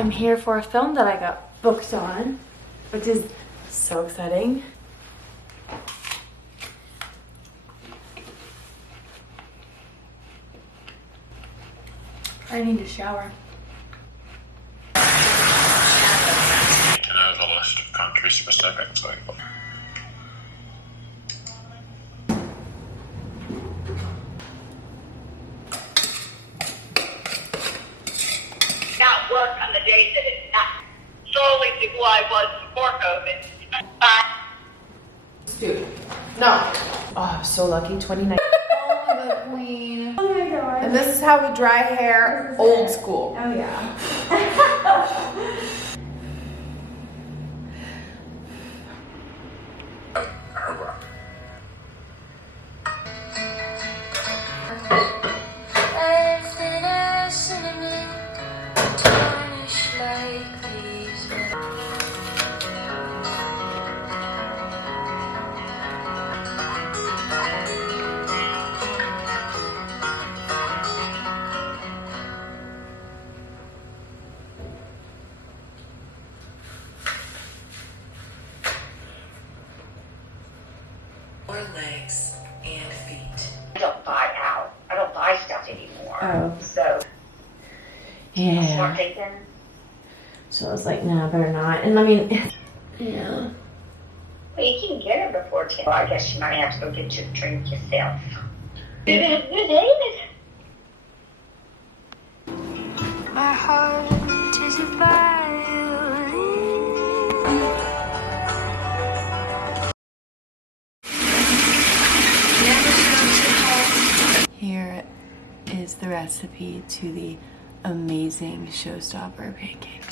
I'm here for a film that I got booked on, which is so exciting. I need to shower. To know the list of country specifics. Not work on the days that it's not solely to who I was before COVID. Dude, no. Oh, so lucky, 29. Oh my god, queen. Oh my god. And this is how we dry hair, old school. Oh yeah. Or legs and feet. I don't buy out. I don't buy stuff anymore. Oh. So, Yeah. more thinking. So I was like, nah, better not. And I mean, yeah. Well, you can get it before 10. Well, I guess you might have to go get your drink yourself. My heart is a violin. Here is the recipe to the amazing showstopper pancake.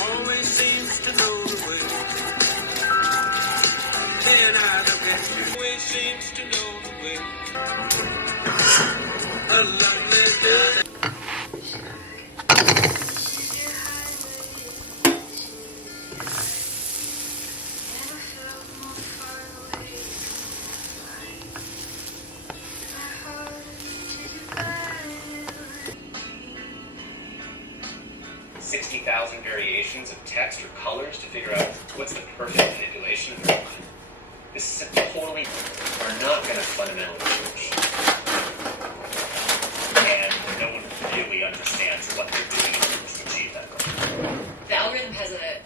Always seems to know the way. Then I look at you. Always seems to know the way. A lovely day. $60,000 variations of text or colors to figure out what's the perfect manipulation of their mind. This is totally are not going to fundamentally change. And no one really understands what they're doing in order to achieve that goal. The algorithm has a